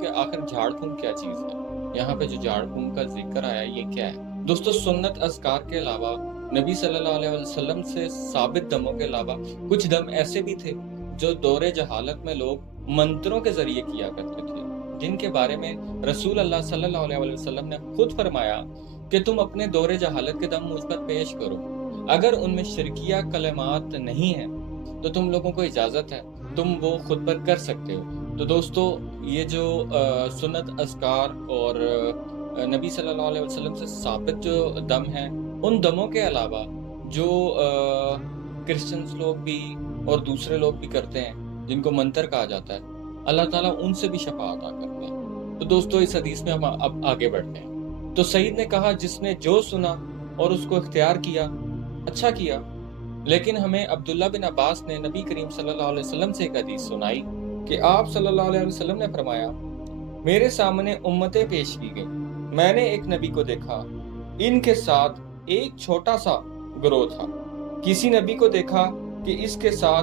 کہ آخر جھاڑ پھونک کیا چیز ہے، یہاں پہ جو جھاڑ پھونک کا ذکر آیا یہ کیا ہے؟ دوستو سنت اذکار کے علاوہ نبی صلی اللہ علیہ وسلم سے ثابت دموں کے علاوہ کچھ دم ایسے بھی تھے جو دور جہالت میں لوگ منتروں کے ذریعے کیا کرتے تھے، جن کے بارے میں رسول اللہ صلی اللہ علیہ وسلم نے خود فرمایا کہ تم اپنے دور جہالت کے دم مجھ پر پیش کرو، اگر ان میں شرکیہ کلمات نہیں ہیں تو تم لوگوں کو اجازت ہے، تم وہ خود پر کر سکتے ہو۔ تو دوستو یہ جو سنت اذکار اور نبی صلی اللہ علیہ وسلم سے ثابت جو دم ہیں، ان دموں کے علاوہ جو کرسچنز لوگ بھی اور دوسرے لوگ بھی کرتے ہیں جن کو منتر کہا جاتا ہے، اللہ تعالیٰ ان سے بھی شفا عطا کرتے ہیں۔ تو دوستو اس حدیث میں ہم اب آگے بڑھتے ہیں۔ تو سعید نے کہا جس نے جو سنا اور اس کو اختیار کیا اچھا کیا، لیکن ہمیں عبداللہ بن عباس نے نبی کریم صلی اللہ علیہ وسلم سے ایک حدیث سنائی کہ آپ صلی اللہ علیہ وسلم نے فرمایا، میرے سامنے امتیں پیش کی گئیں، میں نے ایک نبی کو دیکھا، ان کے ساتھ ایک چھوٹا سا گروہ تھا، کسی نبی کو دیکھا کہ اس کے ساتھ